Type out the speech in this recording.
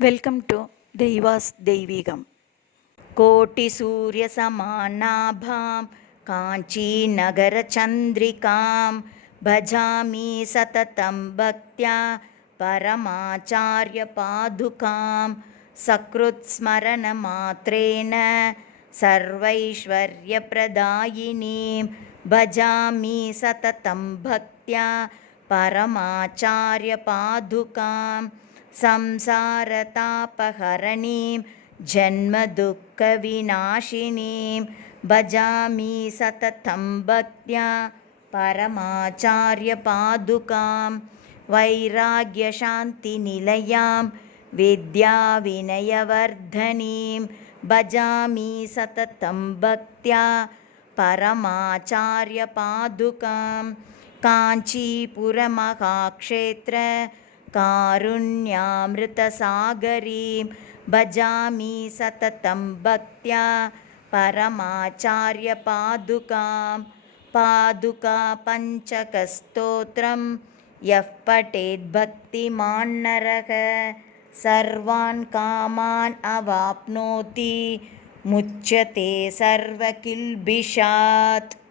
Welcome to దైవాస్ దైవీగం. కోటిసూర్యసమానాభాం కాంచీనగరచంద్రికాం భజామి సతతం భక్త్యా పరమాచార్యపాదుకాం సకృత్స్మరణమాత్రేణ సర్వైశ్వర్యప్రదాయినీం భజామి సతతం భక్త్యా పరమాచార్యపాదుకాం సంసారతాపహరణీం జన్మదుఃఖవినాశినీం భజామి సతతం భక్త్యా పరమాచార్యపాదుకాం వైరాగ్యశాంతినిలయాం విద్యావినయవర్ధనీం భజామి సతతం భక్త్యా పరమాచార్యపాదుకాం కాంచీపురమహాక్షేత్ర కారుణ్యామృతసాగరీం భజామి సతతం భక్త్యా పరమాచార్యపాదుకాం పాదుకా పంచకస్తోత్రం యః పఠేద్భక్తిమాన్నరః సర్వాన్ కామాన్ అవాప్నోతి ముచ్యతే సర్వకిల్బిషాత్.